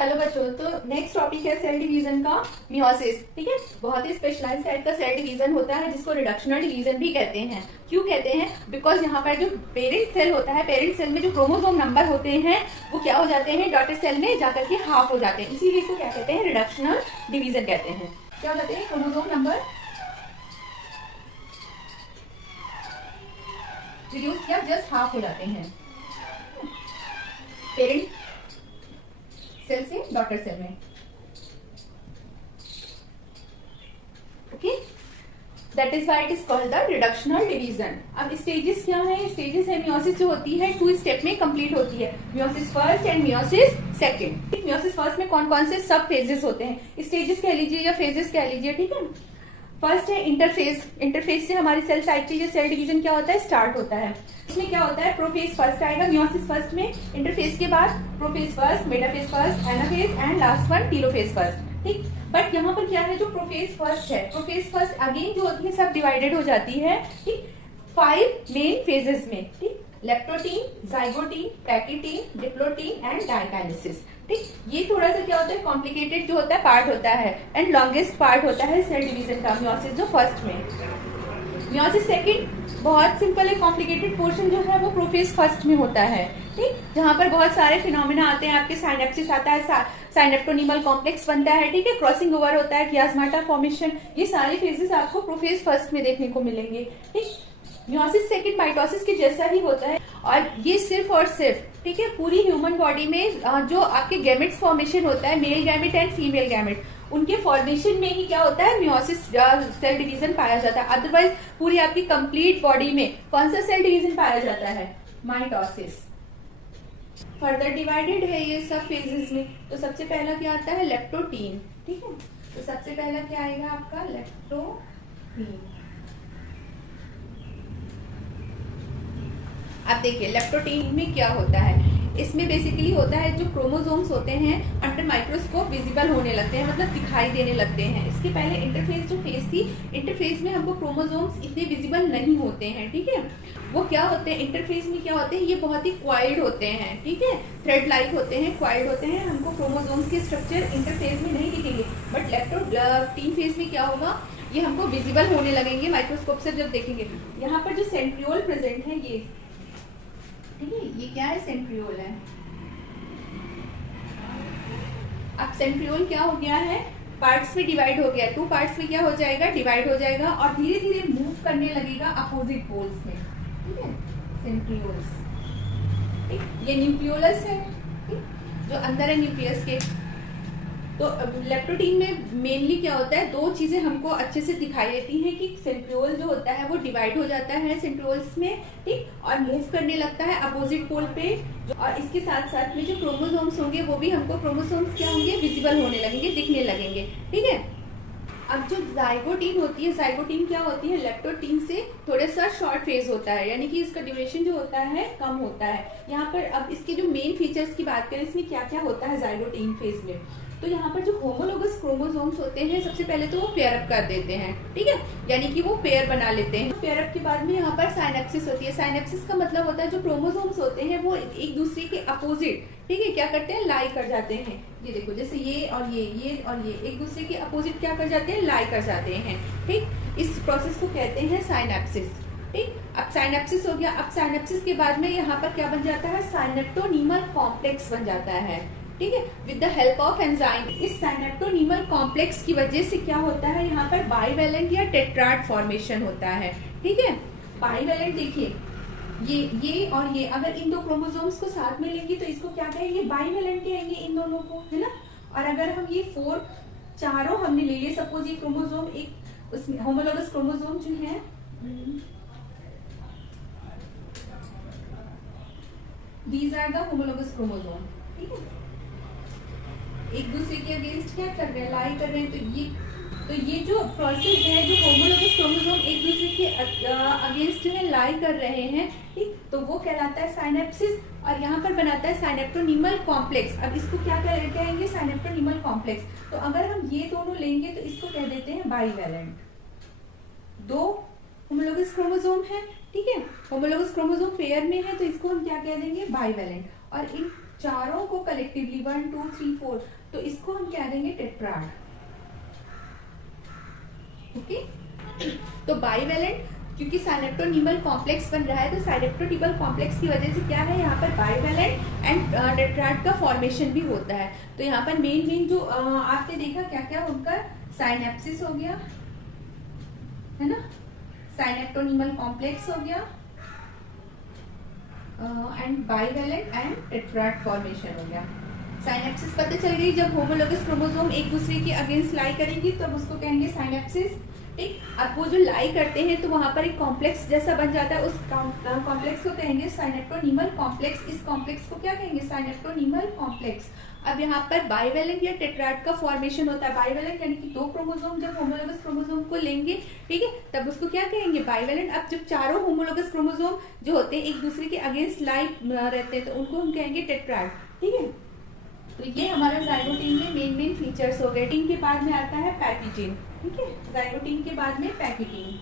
Hello बच्चों, तो next topic है सेल डिवीजन का मियोसिस। ठीक है, बहुत ही स्पेशलाइज्ड टाइप का सेल डिवीजन होता है जिसको रिडक्शनल डिवीजन भी कहते हैं। क्यों कहते हैं? बिकॉज यहाँ पर जो पेरेंट सेल होता है, पेरेंट सेल में जो क्रोमोसोम नंबर होते हैं वो क्या हो जाते हैं, डॉटर सेल में जाकर के हाफ हो जाते हैं। इसीलिए इसको क्या कहते हैं, रिडक्शनल डिवीजन कहते हैं। क्या हो जाते हैं, क्रोमोसोम नंबर रिड्यूस या जस्ट हाफ हो जाते हैं पेरेंट सेल से डॉटर सेल में। Okay, that is why it is called the reductional division. अब स्टेजेस क्या है? स्टेजेस है, मियोसिस जो होती है 2 स्टेप में कंप्लीट होती है, meiosis first and meiosis second. Meiosis first में कौन कौन से सब फेजेस होते हैं, स्टेजेस कह लीजिए या फेजेस कह लीजिए। ठीक है, फर्स्ट है इंटरफेज। इंटरफेज से हमारी सेल साइकिल या सेल डिवीजन क्या होता है, स्टार्ट होता है। इसमें क्या होता है, प्रोफेज फर्स्ट आएगा मियोसिस फर्स्ट में, इंटरफेज के बाद prophase first, metaphase first, anaphase and last one telophase first. ठीक, बट यहाँ पर क्या है, जो प्रोफेज फर्स्ट है, प्रोफेज फर्स्ट अगेन जो होती है सब डिवाइडेड हो जाती है। ठीक, 5 मेन फेजेस में। ठीक, leptotene, zygotene, pachytene, diplotene and diakinesis. ठीक, ये थोड़ा सा क्या होता है, कॉम्प्लिकेटेड जो होता है पार्ट होता है एंड लॉन्गेस्ट पार्ट होता है सेल डिवीजन का, मियोसिस जो फर्स्ट में। मियोसिस सेकंड बहुत सिंपल है, कॉम्प्लिकेटेड पोर्शन जो है वो प्रोफेज फर्स्ट में होता है। ठीक, जहां पर बहुत सारे फिनोमेना आते हैं, आपके साइनेप्सिस आता है, साइनेप्टोनीमल कॉम्प्लेक्स बनता है। ठीक है, क्रॉसिंग ओवर होता है, कियास्माटा फॉर्मेशन, ये सारे फेजेस आपको प्रोफेज फर्स्ट में देखने को मिलेंगे। ठीक, मियोसिस सेकंड माइटोसिस के जैसा ही होता है और ये सिर्फ और सिर्फ, ठीक है, पूरी ह्यूमन बॉडी में जो आपके गैमेट्स फॉर्मेशन होता है, male gamete and female gamete, उनके फॉर्मेशन में ही क्या होता है, मियोसिस सेल डिवीजन पाया जाता है। अदरवाइज पूरी आपकी कंप्लीट बॉडी में कौन सा सेल डिवीजन पाया जाता है, माइटोसिस। फर्दर डिवाइडेड है ये सब फेजेस में। तो सबसे पहला क्या आता है, लेप्टोटीन। ठीक है, तो सबसे पहला क्या आएगा आपका, लेप्टोटीन। अब देखिए लेप्टोटीन में क्या होता है, इसमें बेसिकली होता है जो क्रोमोसोम्स होते हैं अंडर माइक्रोस्कोप विजिबल होने लगते हैं, मतलब दिखाई देने लगते हैं। इसके पहले इंटरफेस जो फेज थी, इंटरफेस में हमको क्रोमोसोम्स इतने विजिबल नहीं होते हैं। ठीक है, वो क्या होते हैं, इंटरफेस में क्या होते हैं, ये बहुत ही क्वाइल्ड होते हैं। ठीक है, थ्रेड लाइक होते हैं, क्वाइल्ड होते हैं, हमको क्रोमोसोम्स के स्ट्रक्चर इंटरफेस में नहीं दिखेंगे। बट लेप्टोटीन फेज में क्या होगा, ये हमको विजिबल होने लगेंगे माइक्रोस्कोप से जब देखेंगे। यहाँ पर जो सेंट्रियोल प्रेजेंट है ये, ठीक है, ये क्या है, सेंट्रियोल है। अब सेंट्रियोल क्या हो गया है, पार्ट्स में डिवाइड हो गया, 2 पार्ट्स में क्या हो जाएगा, डिवाइड हो जाएगा और धीरे धीरे मूव करने लगेगा अपोजिट पोल्स में। ठीक है, सेंट्रियोल्स। ठीक, ये न्यूक्लियोलस है, ठीक, जो अंदर है न्यूक्लियस के। तो लेप्टोटीन में मेनली क्या होता है, 2 चीजें हमको अच्छे से दिखाई देती हैं कि सेंट्रियोल जो होता है वो डिवाइड हो जाता है सेंट्रियोल्स में। ठीक, और मूव करने लगता है अपोजिट पोल पे। और इसके साथ साथ में जो क्रोमोसोम्स होंगे वो भी हमको क्रोमोसोम्स क्या होंगे, विजिबल होने लगेंगे, दिखने लगेंगे। ठीक है, अब जो जाइगोटीन होती है, जाइगोटीन क्या होती है, लेप्टोटीन से थोड़ा सा शॉर्ट फेज होता है, यानी कि इसका ड्यूरेशन जो होता है कम होता है। यहाँ पर अब इसके जो मेन फीचर्स की बात करें, इसमें क्या क्या होता है जाइगोटीन फेज में, तो यहाँ पर जो होमोलोगस क्रोमोसोम्स होते हैं सबसे पहले तो वो पेयर अप कर देते हैं। ठीक है, यानी कि वो पेयर बना लेते हैं। पेयर अप के बाद में यहाँ पर साइनेप्सिस होती है। साइनेप्सिस का मतलब होता है जो क्रोमोसोम्स होते हैं वो एक दूसरे के अपोजिट, ठीक है, क्या करते हैं, लाई कर जाते हैं। ये देखो, जैसे ये और ये और ये एक दूसरे के अपोजिट क्या कर जाते हैं, लाई कर जाते हैं। ठीक, इस प्रोसेस को कहते हैं साइनेप्सिस। ठीक, अब साइनेप्सिस हो गया। अब साइनेप्सिस के बाद में यहाँ पर क्या बन जाता है, साइनेप्टोनीमल कॉम्प्लेक्स बन जाता है। ठीक है, with the help of enzyme. इस साइनेप्टोनीमल कॉम्प्लेक्स की वजह से क्या होता है, यहाँ पर बाइवेलेंट या टेट्राड फॉर्मेशन होता है। ठीक है, बाइवेलेंट देखिए, ये और ये अगर इन 2 क्रोमोसोम्स को साथ में लेंगे तो इसको क्या कहेंगे, बाइवेलेंट कहेंगे इन दोनों को, है ना। और अगर हम ये 4 चारों हमने ले लिए, सपोज ये क्रोमोसोम एक उसमें होमोलोगस क्रोमोसोम जो है, these are the homologous chromosome. ठीक है, एक दूसरे के अगेंस्ट क्या कर रहे हैं, लाई कर रहे हैं। तो ये जो प्रोसेस है, जो होमोलोगस क्रोमोसोम एक दूसरे के अगेंस्ट जो है लाई कर रहे हैं, ठीक, तो वो कहलाता है साइनेप्सिस। और यहाँ पर बनाता है साइनेप्टोनीमल कॉम्प्लेक्स। अब इसको क्या कहेंगे, साइनेप्टोनीमल कॉम्प्लेक्स। तो अगर हम ये दोनों लेंगे तो इसको कह देते हैं बाइवेलेंट। 2 होमोलोगस क्रोमोसोम है, ठीक है, होमोलोगस क्रोमोसोम पेयर में है तो इसको हम क्या कह देंगे, बाइवेलेंट। और इन चारों को कलेक्टिवली 1 2 3 4, तो इसको हम क्या देंगे टेट्राड। ओके, तो बाइवेलेंट क्योंकि साइनेप्टोनीमल कॉम्प्लेक्स बन रहा है, तो साइनेप्टोनीमल कॉम्प्लेक्स की वजह से क्या है यहाँ पर बाइवेलेंट एंड टेट्राड का फॉर्मेशन भी होता है। तो यहाँ पर मेन जो आपने देखा क्या क्या उनका साइनेप्सिस हो गया है ना, साइनेप्टोनीमल कॉम्प्लेक्स हो गया and bivalent and tetrad formation हो गया। साइनेप्सिस पता चल गई, जब होमोलोगस क्रोमोसोम एक दूसरे के अगेंस्ट लाई करेंगी तब उसको कहेंगे साइनेप्सिस। ठीक, अब वो जो लाई करते हैं तो वहां पर एक कॉम्प्लेक्स जैसा बन जाता है, उस कॉम्प्लेक्स को कहेंगे साइनेप्टोनीमल कॉम्प्लेक्स। इस कॉम्प्लेक्स को क्या कहेंगे साइनेप्टोनीमल कॉम्प्लेक्स। अब यहाँ पर बाइवेलेंट या टेट्राड का फॉर्मेशन होता है। बाइवेलेंट यानी कि 2 क्रोमोसोम जब होमोलोगस क्रोमोसोम को लेंगे, ठीक है, तब उसको क्या कहेंगे बाइवेलेंट। अब जब चारों होमोलोगस क्रोमोसोम जो होते हैं एक दूसरे के अगेंस्ट लाई रहते हैं तो उनको हम कहेंगे टेट्राड। ठीक है, तो ये हमारा जाइगोटीन में मेन फीचर्स हो गए। टीन के बाद में आता है पैकिटीन। ठीक है, जाइगोटीन के बाद में पैकिटीन।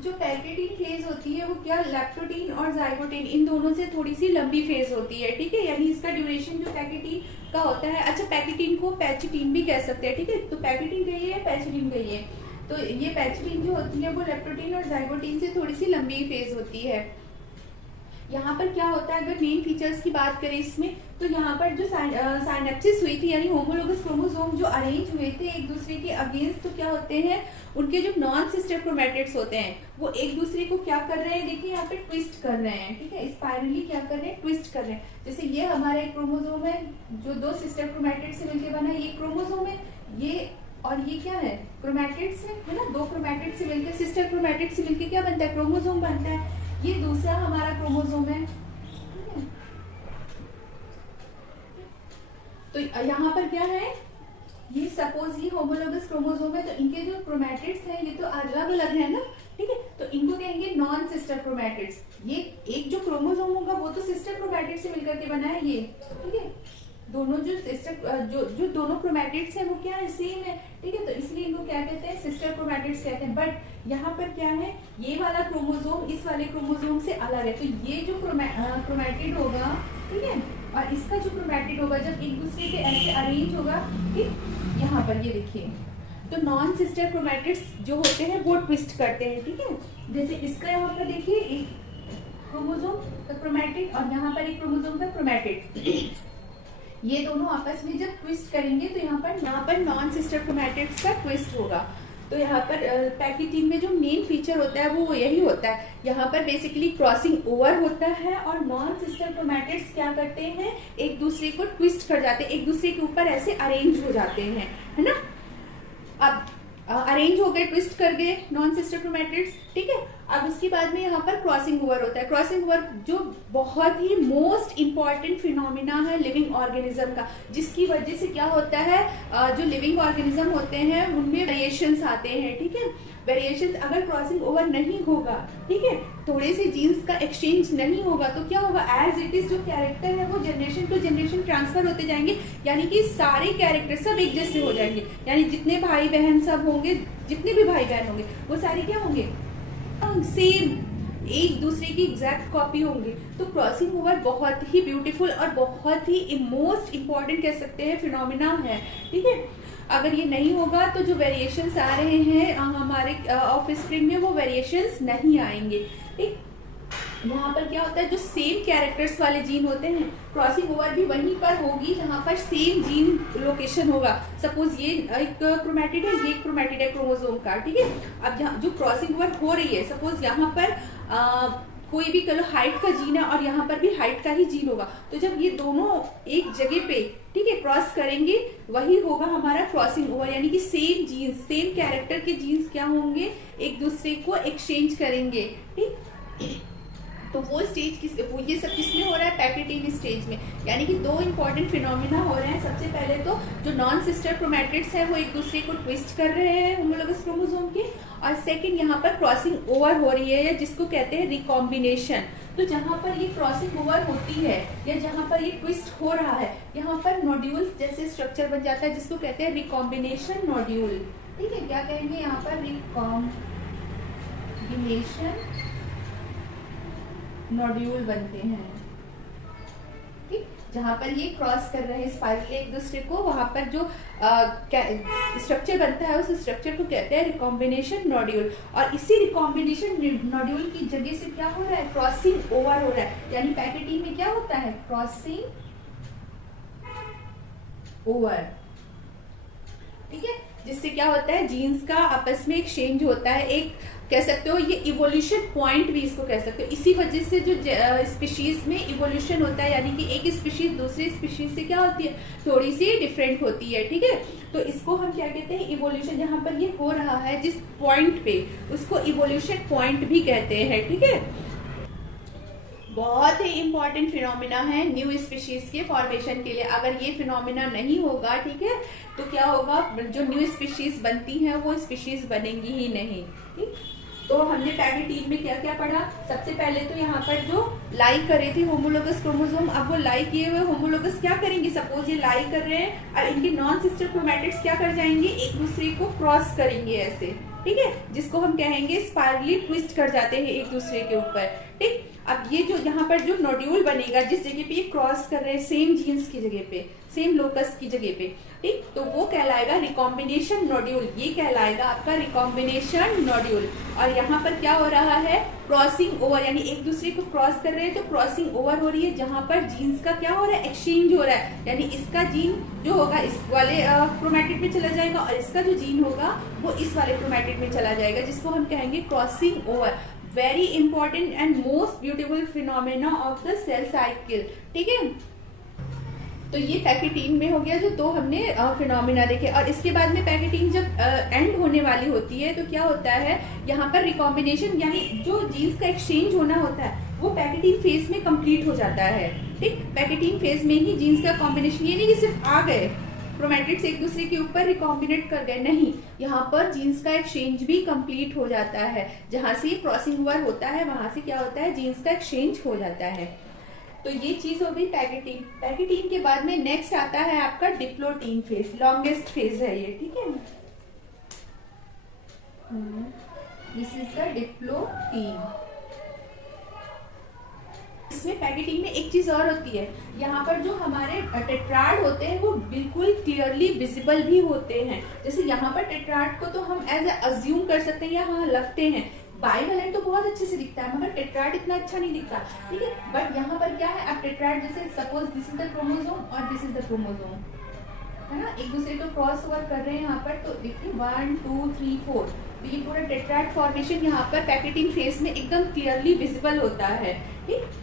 जो पैकिटीन फेज होती है वो क्या लैक्टोटीन और जाइगोटीन इन दोनों से थोड़ी सी लंबी फेज होती है। ठीक है, यानी इसका ड्यूरेशन जो पैकिटीन का होता है, अच्छा पैकिटीन को पैचिटीन भी कह सकते हैं। ठीक है, तो पैकिटीन कहिए या पैचिटीन कहिए, तो ये पैचिटीन जो होती है वो लैक्टोटीन और जाइगोटीन से थोड़ी सी लंबी फेज होती है। यहाँ पर क्या होता है, अगर मेन फीचर्स की बात करें इसमें, तो यहाँ पर जो साइनेप्सिस हुई थी यानी होमोलोगस क्रोमोसोम जो अरेंज हुए थे एक दूसरे के अगेंस्ट, तो क्या होते हैं उनके जो नॉन सिस्टर क्रोमैटिड्स होते हैं वो एक दूसरे को क्या कर रहे हैं, देखिए यहाँ पे ट्विस्ट कर रहे हैं। ठीक है, स्पाइरली क्या कर रहे हैं, ट्विस्ट कर रहे हैं। जैसे ये हमारा एक क्रोमोसोम है जो 2 सिस्टर क्रोमैटिड से मिलकर बना, ये क्रोमोसोम है, ये और ये क्या है क्रोमैटिड्स है ना, 2 क्रोमैटिड से मिलकर सिस्टर क्रोमैटिड से मिलकर क्या बनता है क्रोमोसोम बनता है। ये दूसरा हमारा क्रोमोसोम है। ठीक है, तो यहाँ पर क्या है, ये सपोज ये होमोलोगस क्रोमोसोम है, तो इनके जो क्रोमैटिड्स हैं ये तो अलग अलग है ना। ठीक है, तो इनको कहेंगे नॉन सिस्टर क्रोमैटिड्स। ये एक जो क्रोमोसोम होगा वो तो सिस्टर क्रोमैटिड से मिलकर के बना है ये। ठीक है, दोनों जो सिस्टर जो दोनों क्रोमैटिड्स हैं वो क्या है सेम है। ठीक है, तो इसलिए इनको क्या कहते हैं सिस्टर क्रोमैटिड्स कहते हैं। बट यहाँ पर क्या है, ये वाला क्रोमोसोम इस वाले क्रोमोसोम से अलग है, तो ये जो क्रोमैटिड होगा, ठीक है, और इसका जो क्रोमैटिड होगा जब एक दूसरे के ऐसे अरेंज होगा, ठीक, यहाँ पर ये देखिए, तो नॉन सिस्टर क्रोमैटिड्स जो होते हैं वो ट्विस्ट करते हैं। ठीक है, जैसे इसका यहाँ पर देखिए एक क्रोमोसोम का क्रोमैटिड और यहाँ पर एक क्रोमोसोम का क्रोमैटिड, ये दोनों आपस में जब ट्विस्ट करेंगे तो यहाँ पर नॉन सिस्टर क्रोमैटिड्स का ट्विस्ट होगा। तो यहाँ पर पैकिटीन में जो मेन फीचर होता है वो यही होता है। यहाँ पर बेसिकली क्रॉसिंग ओवर होता है और नॉन सिस्टर क्रोमैटिड्स क्या करते हैं एक दूसरे को ट्विस्ट कर जाते हैं, एक दूसरे के ऊपर ऐसे अरेंज हो जाते हैं, है ना। अब अरेंज हो गए, ट्विस्ट कर गए नॉन सिस्टर क्रोमैटिड्स। ठीक है, अब उसके बाद में यहाँ पर क्रॉसिंग ओवर होता है। क्रॉसिंग ओवर जो बहुत ही मोस्ट इंपॉर्टेंट फिनोमिना है लिविंग ऑर्गेनिज्म का, जिसकी वजह से क्या होता है जो लिविंग ऑर्गेनिज्म होते हैं उनमें वेरिएशंस आते हैं। ठीक है, वेरिएशंस अगर क्रॉसिंग ओवर नहीं होगा, ठीक है, थोड़े से जीन्स का एक्सचेंज नहीं होगा तो क्या होगा, एज इट इज जो कैरेक्टर है वो जनरेशन टू जनरेशन ट्रांसफर होते जाएंगे, यानी कि सारे कैरेक्टर सब एक जैसे हो जाएंगे। यानी जितने भाई बहन सब होंगे, जितने भी भाई बहन होंगे वो सारे क्या होंगे सेम, एक दूसरे की एग्जैक्ट कॉपी होंगे। तो क्रॉसिंग ओवर बहुत ही ब्यूटीफुल और बहुत ही मोस्ट इंपॉर्टेंट कह सकते हैं फिनोमिना है। ठीक है, अगर ये नहीं होगा तो जो वेरिएशंस आ रहे हैं हमारे ऑफस्प्रिंग में वो वेरिएशंस नहीं आएंगे। ठीक, यहाँ पर क्या होता है जो सेम कैरेक्टर्स वाले जीन होते हैं, क्रॉसिंग ओवर भी वहीं पर होगी जहाँ पर सेम जीन लोकेशन होगा। सपोज ये एक क्रोमैटिड है, ये क्रोमैटिड है क्रोमोसोम का। ठीक है, अब जहाँ जो क्रॉसिंग ओवर हो रही है, सपोज यहाँ पर कोई भी कलो हाइट का जीन है और यहाँ पर भी हाइट का ही जीन होगा, तो जब ये दोनों एक जगह पे, ठीक है, क्रॉस करेंगे वही होगा हमारा क्रॉसिंग ओवर, यानी कि सेम जीन्स, सेम कैरेक्टर के जीन्स क्या होंगे एक दूसरे को एक्सचेंज करेंगे। ठीक, तो वो स्टेज ये सब किसमें हो रहा है, पैकिटीन स्टेज में। यानी कि 2 इंपॉर्टेंट फिनोमिना हो रहे हैं। सबसे पहले तो जो नॉन सिस्टर क्रोमैटिड्स हैं वो एक दूसरे को ट्विस्ट कर रहे हैं होमोलोगस क्रोमोसोम के, और सेकंड यहाँ पर क्रॉसिंग ओवर हो रही है, जिसको कहते हैं रिकॉम्बिनेशन। तो जहाँ पर ये क्रॉसिंग ओवर होती है या जहाँ पर ये ट्विस्ट हो रहा है, यहाँ पर नोड्यूल्स जैसे स्ट्रक्चर बन जाता है, जिसको कहते हैं रिकॉम्बिनेशन नोड्यूल। ठीक है, क्या कहेंगे यहाँ पर रिकॉम्बिनेशन नोड्यूल बनते हैं, ठीक। जहां पर ये क्रॉस कर रहे हैं स्पाइरली एक दूसरे को, वहां पर जो स्ट्रक्चर बनता है उस स्ट्रक्चर को कहते हैं रिकॉम्बिनेशन नोड्यूल। और इसी रिकॉम्बिनेशन नोड्यूल की जगह से क्या हो रहा है, क्रॉसिंग ओवर हो रहा है। यानी पैकेटिंग में क्या होता है, क्रॉसिंग ओवर, ठीक है। जिससे क्या होता है, जीन्स का आपस में एक्सचेंज होता है, एक कह सकते हो ये इवोल्यूशन पॉइंट भी इसको कह सकते हो। इसी वजह से जो स्पीशीज में इवोल्यूशन होता है, यानी कि एक स्पीशीज दूसरे स्पीशीज से क्या होती है, थोड़ी सी डिफरेंट होती है, ठीक है। तो इसको हम क्या कहते हैं, इवोल्यूशन। जहां पर ये हो रहा है जिस पॉइंट पे, उसको इवोल्यूशन पॉइंट भी कहते हैं, ठीक है। बहुत ही इंपॉर्टेंट फिनोमिना है न्यू स्पीशीज के फॉर्मेशन के लिए। अगर ये फिनोमिना नहीं होगा, ठीक है, तो क्या होगा, जो न्यू स्पीशीज बनती हैं वो स्पीशीज बनेंगी ही नहीं, ठीक। तो हमने पैकेटीन में क्या क्या पढ़ा, सबसे पहले तो यहाँ पर जो लाई करे थे होमोलोगस क्रोमोसोम, अब वो लाई किए हुए होमोलोगस क्या करेंगे, सपोज ये लाई कर रहे हैं और इनके नॉन सिस्टर क्रोमैटिड्स क्या कर जाएंगे, एक दूसरे को क्रॉस करेंगे ऐसे, ठीक है, जिसको हम कहेंगे स्पाइरली ट्विस्ट कर जाते हैं एक दूसरे के ऊपर, ठीक। अब ये जो यहाँ पर जो नोड्यूल बनेगा, जिस जगह पे ये क्रॉस कर रहे हैं सेम जीन्स की जगह पे, सेम लोकस की जगह पे, ठीक, तो वो कहलाएगा रिकॉम्बिनेशन नोड्यूल। ये कहलाएगा आपका रिकॉम्बिनेशन नोड्यूल। और यहाँ पर क्या हो रहा है, क्रॉसिंग ओवर, यानी एक दूसरे को क्रॉस कर रहे हैं तो क्रॉसिंग ओवर हो रही है, जहां पर जीन्स का क्या हो रहा है, एक्सचेंज हो रहा है। यानी इसका जीन जो होगा इस वाले क्रोमैटिड में चला जाएगा और इसका जो जीन होगा वो इस वाले क्रोमैटिड में चला जाएगा, जिसको हम कहेंगे crossing over. Very important and most beautiful phenomena of the cell cycle, ठीक है। तो ये पैकेटीन में हो गया, जो दो हमने फिनोमिना देखे। और इसके बाद में पैकेटीन जब एंड होने वाली होती है तो क्या होता है, यहाँ पर रिकॉम्बिनेशन, यानी जो जीन्स का एक्सचेंज होना होता है वो पैकेटीन फेज में कंप्लीट हो जाता है, ठीक। पैकेटीन फेज में ही जीन्स का कॉम्बिनेशन, ये नहीं कि सिर्फ आ गए क्रोमैटिड्स एक दूसरे के ऊपर रिकॉम्बिनेट कर गए, नहीं, यहाँ पर जीन्स का एक्सचेंज भी कंप्लीट हो जाता है। जहां से क्रॉसिंग ओवर होता है वहां से क्या होता है, जीन्स का एक्सचेंज हो जाता है। तो ये चीज हो गई पैकेटीन। पैकेटीन के बाद में नेक्स्ट आता है आपका डिप्लोटीन फेज, लॉन्गेस्ट फेज है ये, ठीक है। This is the diplotene. इसमें पैकेटीन में एक चीज और होती है, यहाँ पर जो हमारे टेट्राड होते हैं वो बिल्कुल क्लियरली विजिबल भी होते हैं। जैसे यहाँ पर टेट्राड को तो हम एज अज्यूम कर सकते हैं, यहाँ लगते हैं, बाइवेलेंट तो बहुत अच्छे से दिखता है, मगर टेट्राड इतना अच्छा नहीं दिखता, ठीक है। बट यहाँ पर क्या है, अब टेट्राड जैसे suppose this is the chromosome और दिस इज द क्रोमोसोम, है ना, एक दूसरे को क्रॉस ओवर कर रहे हैं यहाँ पर, तो देखिए 1 2 3 4, तो ये पूरा टेट्राड फॉर्मेशन यहाँ पर पैकेटीन फेज में एकदम क्लियरली विजिबल होता है, ठीक।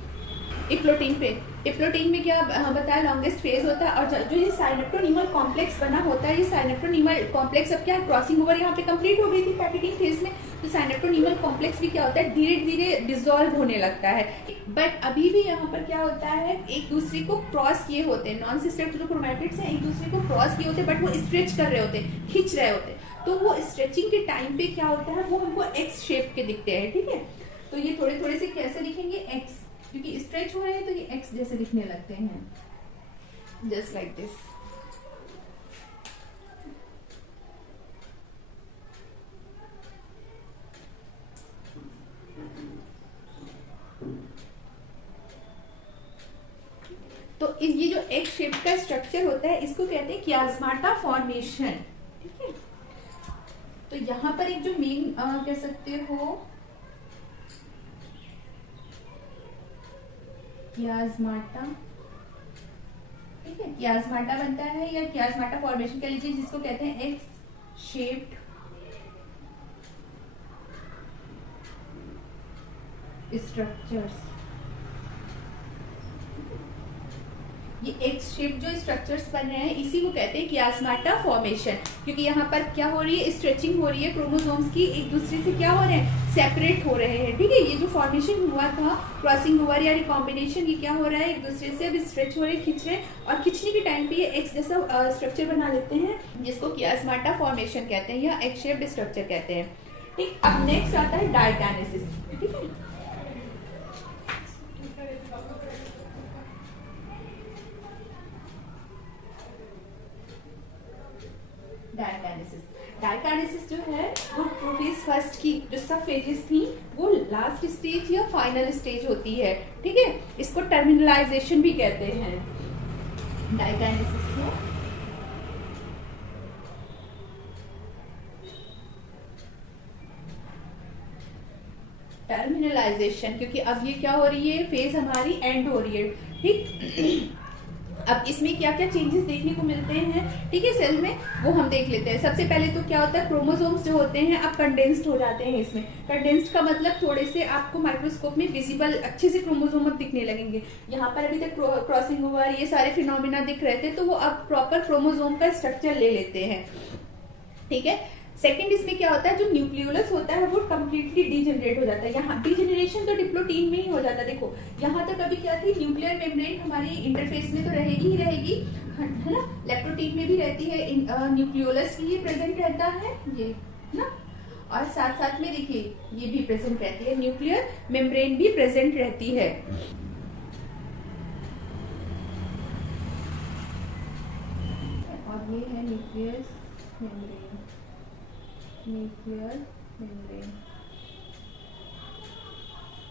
डिप्लोटीन में क्या बताया, लॉन्गेस्ट फेज होता है। और जो ये साइनेप्टोनीमल कॉम्प्लेक्स बना होता है, ये साइनेप्टोनीमल कॉम्प्लेक्स अब क्या है, क्रॉसिंग ओवर यहाँ पे कंप्लीट हो गई थी पैकेटीन फेज में, तो साइनेप्टोनीमल कॉम्प्लेक्स भी क्या होता है, धीरे धीरे डिसॉल्व होने लगता है। बट अभी भी यहाँ पर क्या होता है, एक दूसरे को क्रॉस किए होते हैं, नॉन सिस्टर जो क्रोमैटिड्स हैं एक दूसरे को क्रॉस किए होते हैं, बट वो स्ट्रेच कर रहे होते हैं, खींच रहे होते हैं, तो वो स्ट्रेचिंग के टाइम पे क्या होता है, वो हमको एक्स शेप के दिखते हैं, ठीक है। तो ये थोड़े थोड़े से कैसे दिखेंगे, एक्स, क्योंकि स्ट्रेच हो रहे हैं तो ये एक्स जैसे दिखने लगते हैं, जस्ट लाइक दिस। तो ये जो एक्स शेप का स्ट्रक्चर होता है इसको कहते हैं कियास्माटा फॉर्मेशन, ठीक है। तो यहाँ पर एक जो मेन कह सकते हो कियास्माटा, ठीक है, कियास्माटा बनता है या कियास्माटा फॉर्मेशन कह लीजिए, जिसको कहते हैं एक्स शेप्ड स्ट्रक्चर्स। ये एक्स शेप जो स्ट्रक्चर्स बन रहे हैं इसी को कहते हैं कियास्माटा फॉर्मेशन, क्योंकि यहाँ पर क्या हो रही है, स्ट्रेचिंग हो रही है, क्रोमोसोम्स की एक दूसरे से क्या हो रहे हैं, सेपरेट हो रहे हैं, ठीक है। ये जो फॉर्मेशन हुआ था क्रॉसिंग ओवर या रिकॉम्बिनेशन, ये क्या हो रहा है, एक दूसरे से अब स्ट्रेच हो रहे हैं, खींच रहे हैं, और खींचने के टाइम पे ये एक्स जैसा स्ट्रक्चर बना लेते हैं, जिसको कियास्माटा फॉर्मेशन कहते हैं या एक्स शेप्ड स्ट्रक्चर कहते हैं, ठीक। अब नेक्स्ट आता है डायकाइनेसिस, ठीक है। डायकाइनेसिस जो है वो प्रोफेज फर्स्ट की जो सब फेजेस थी वो लास्ट स्टेज या फाइनल स्टेज होती है, ठीक है। इसको टर्मिनलाइजेशन भी कहते हैं डाइकाइनेसिस को। टर्मिनलाइजेशन, क्योंकि अब ये क्या हो रही है, फेज हमारी एंड हो रही है, ठीक। अब इसमें क्या क्या चेंजेस देखने को मिलते हैं, ठीक है, सेल में, वो हम देख लेते हैं। सबसे पहले तो क्या होता है, क्रोमोसोम्स जो होते हैं अब कंडेंस्ड हो जाते हैं। इसमें कंडेंस्ड का मतलब थोड़े से आपको माइक्रोस्कोप में विजिबल अच्छे से क्रोमोसोम अब दिखने लगेंगे। यहाँ पर अभी तक क्रॉसिंग ओवर ये सारे फिनोमिना दिख रहे थे, तो वो अब प्रॉपर क्रोमोसोम का स्ट्रक्चर ले लेते हैं, ठीक है। सेकंड, इसमें क्या होता है, जो न्यूक्लियोलस होता है वो कंप्लीटली डीजेनरेट हो जाता है। यहाँ डीजेनरेशन तो डिप्लोटीन में ही हो जाता है। देखो यहाँ तक अभी क्या थी, न्यूक्लियर मेम्ब्रेन हमारी इंटरफेस में तो रहेगी ही रहेगी, है ना, लेप्टोटीन में भी रहती है, न्यूक्लियोलस भी ये प्रेजेंट रहता है, ये ना, और साथ साथ में देखिए ये भी प्रेजेंट रहती है, न्यूक्लियर मेम्ब्रेन भी प्रेजेंट रहती है। और ये है न्यूक्लियर मेम्ब्रेन, न्यूक्लियर मेम्ब्रेन।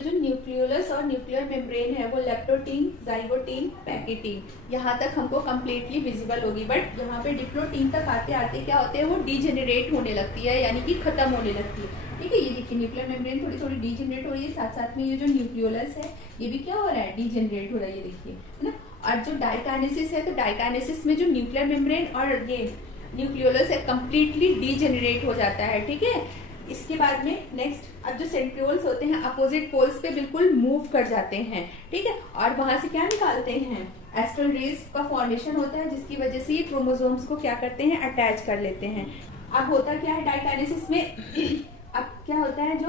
जो न्यूक्लियोलस और न्यूक्लियर मेम्ब्रेन है वो लेप्टोटीन, जाइगोटीन, पैकेटीन, यहाँ तक हमको कंप्लीटली विजिबल होगी। बट यहाँ पे डिप्लोटीन तक आते आते क्या होते हैं, वो डीजेनरेट होने लगती है, यानी कि खत्म होने लगती है, ठीक है। ये देखिए न्यूक्लियर मेम्ब्रेन थोड़ी थोड़ी डीजेनरेट हो रही है, साथ साथ में ये जो न्यूक्लियोलस है ये भी क्या हो रहा है, डीजेनरेट हो रहा है, ये देखिए, है ना। और जो डाइकाइनेसिस है, तो डाइकाइनेसिस में जो न्यूक्लियर मेम्ब्रेन और ये न्यूक्लियोलस है कंप्लीटली डीजेनरेट हो जाता है, ठीक है। इसके बाद में नेक्स्ट, अब जो सेंट्रियोल्स होते हैं अपोजिट पोल्स पे बिल्कुल मूव कर जाते हैं, ठीक है। और वहां से क्या निकालते हैं, एस्ट्रल रेज का फॉर्मेशन होता है, जिसकी वजह से ये क्रोमोसोम्स को क्या करते हैं, अटैच कर लेते हैं। अब होता क्या है डाइकाइनेसिस में, अब क्या होता है, जो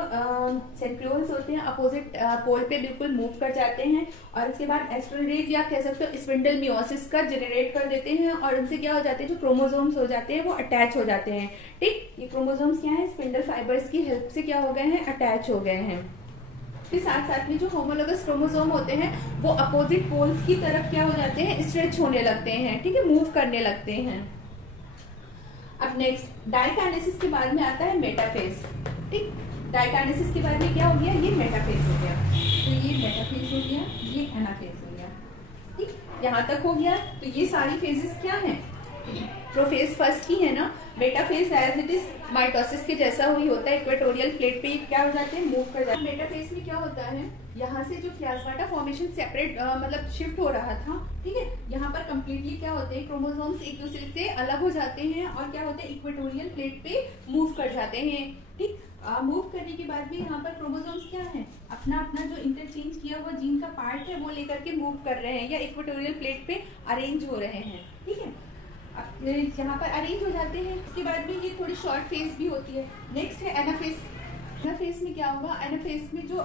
सेंट्रियोल्स होते हैं अपोजिट पोल पे बिल्कुल मूव कर जाते हैं, और उसके बाद एस्ट्रल रेज या कह सकते हो स्पिंडल मियोसिस का जनरेट कर देते हैं, और उनसे क्या हो जाते हैं, जो क्रोमोसोम्स हो जाते हैं वो अटैच हो जाते हैं, ठीक। ये क्रोमोसोम्स क्या है, स्पिंडल फाइबर्स की हेल्प से क्या हो गए हैं, अटैच हो गए हैं। फिर साथ साथ में जो होमोलोगस क्रोमोसोम होते हैं वो अपोजिट पोल्स की तरफ क्या हो जाते हैं, स्ट्रेच होने लगते हैं, ठीक है, मूव करने लगते हैं। अब नेक्स्ट डाइकाइनेसिस के बाद में आता है मेटाफेज, ठीक। डाइकाइनेसिस के बाद में क्या हो गया, ये मेटाफेज हो गया, तो ये मेटाफेज हो गया, ये एनाफेज हो गया, ठीक। यहाँ तक हो गया। तो ये सारी फेजेस क्या हैं, प्रोफेज फर्स्ट की है ना, metaphase as it is mitosis के जैसा हुई होता है, इक्वेटोरियल प्लेट पे क्या हो जाते हैं, मूव कर जाते हैं। मेटाफेज में क्या होता है, यहाँ से जो प्लाज्माटा फॉर्मेशन सेपरेट मतलब शिफ्ट हो रहा था, ठीक है, यहाँ पर कंप्लीटली क्या होते हैं, क्रोमोसोम्स एक दूसरे से अलग हो जाते हैं और क्या होते हैं, इक्वेटोरियल प्लेट पे मूव कर जाते हैं, ठीक। मूव करने के बाद भी यहाँ पर क्रोमोसोम्स क्या है, अपना अपना जो इंटरचेंज किया हुआ जीन का पार्ट है वो लेकर के मूव कर रहे हैं या इक्वेटोरियल प्लेट पे अरेंज हो रहे हैं, ठीक है। यहाँ पर अरेंज हो जाते हैं। इसके बाद में ये थोड़ी शॉर्ट फेज भी होती है। नेक्स्ट है एनाफेज। एनाफेज में क्या होगा, एनाफेज में जो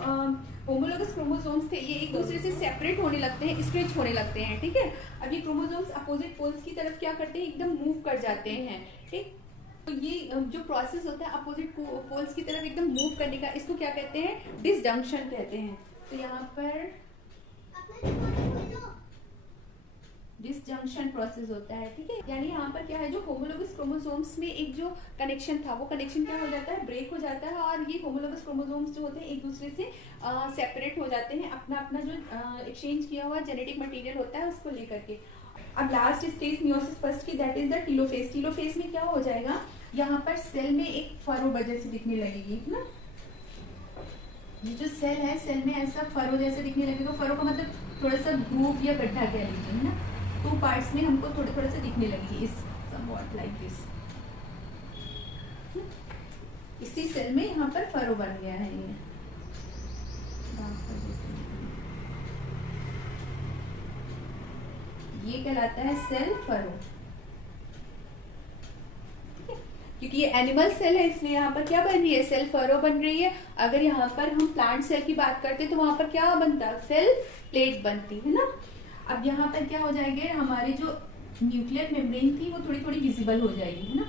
होमोलोगस क्रोमोसोम्स थे ये एक दूसरे से सेपरेट होने लगते हैं, स्ट्रेच होने लगते हैं, ठीक है। अब ये क्रोमोसोम्स अपोजिट पोल्स की तरफ क्या करते हैं, एकदम मूव कर जाते हैं, ठीक। तो ये जो प्रोसेस होता है अपोजिट पोल्स की तरफ एकदम मूव करने का, इसको क्या कहते हैं, डिसजंक्शन कहते हैं। तो यहाँ पर डिसजंक्शन प्रोसेस होता है, ठीक है। यानी यहाँ पर क्या है, जो होमोलोगस क्रोमोसोम्स में एक जो कनेक्शन था वो कनेक्शन क्या हो जाता है, ब्रेक हो जाता है, और ये होमोलोगस क्रोमोसोम्स जो होते हैं एक दूसरे से सेपरेट हो जाते हैं, अपना अपना जो एक्सचेंज किया हुआ जेनेटिक मटेरियल होता है उसको लेकर के। अब लास्ट स्टेज मियोसिस फर्स्ट की, that is the telophase. Telophase में क्या हो जाएगा, यहाँ पर सेल में एक फरो वजह से दिखने लगेगी ना, ये जो सेल है सेल में ऐसा फरो जैसे दिखने लगेगा। फरो का मतलब थोड़ा सा ग्रूव या गड्ढा कह लीजिए, है ना, 2 पार्ट्स में हमको थोड़े से दिखने लगेगी, इस समवॉट लाइक दिस। इसी सेल में यहाँ पर फरो बन गया है, ये कहलाता है सेल फरो, क्योंकि ये एनिमल सेल है इसलिए यहाँ पर क्या बन रही है, सेल फरो बन रही है। अगर यहाँ पर हम प्लांट सेल की बात करते तो वहां पर क्या बनता, सेल प्लेट बनती है ना। अब यहाँ पर क्या हो जाएंगे, हमारी जो न्यूक्लियर मेम्ब्रेन थी वो थोड़ी थोड़ी विजिबल हो जाएगी, है ना,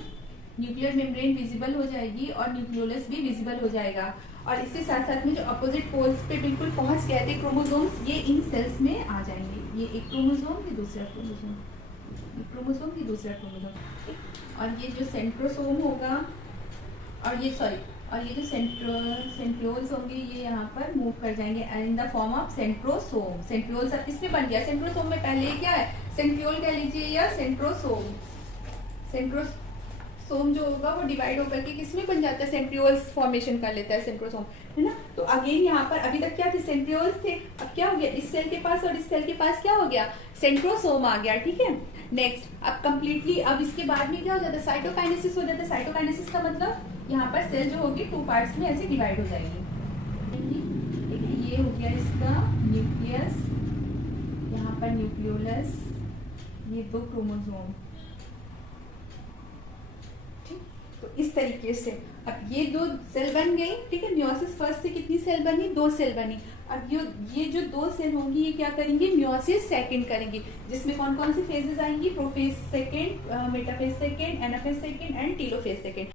न्यूक्लियर मेम्ब्रेन विजिबल हो जाएगी और न्यूक्लियोलस भी विजिबल हो जाएगा। और इसके साथ साथ में जो अपोजिट पोल्स पे बिल्कुल पहुंच गए थे क्रोमोसोम्स, ये इन सेल्स में आ जाएंगे। ये एक क्रोमोसोम, ये दूसरा क्रोमोसोम, ये दूसरा क्रोमोसोम, और ये जो सेंट्रोसोम होगा, और ये सॉरी और ये जो सेंट्रियोल्स होंगे ये यहाँ पर मूव कर जाएंगे in the form of centrosome. Centrioles अब किसमें बन गया, सेंट्रोसोम में पहले क्या है, सेंट्रियोल कह लीजिए या सेंट्रोसोम। सेंट्रोसोम जो होगा वो डिवाइड होकर के किसमें बन जाता है, सेंट्रियोल्स फॉर्मेशन कर लेता है सेंट्रोसोम, है ना। तो अगेन यहाँ पर अभी तक क्या थे, सेंट्रियोल्स थे, अब क्या हो गया, इस सेल के पास और इस सेल के पास क्या हो गया, सेंट्रोसोम आ गया, ठीक है। नेक्स्ट अब कंप्लीटली अब इसके बाद में क्या हो जाता है, साइटोकाइनेसिस हो जाता है। साइटोकाइनेसिस का मतलब यहाँ पर सेल जो होगी 2 पार्ट्स में ऐसे डिवाइड हो जाएगी, ठीक है। ये हो गया इसका न्यूक्लियस, यहाँ पर न्यूक्लियोलस, ये 2 क्रोमोसोम, ठीक। तो इस तरीके से अब ये 2 सेल बन गई, ठीक है। मियोसिस फर्स्ट से कितनी सेल बनी, 2 सेल बनी। अब ये जो 2 सेल होंगी ये क्या करेंगी, मियोसिस सेकंड करेंगी, जिसमें कौन कौन सी फेजेस आएंगी, prophase second, metaphase second, anaphase second and telophase second.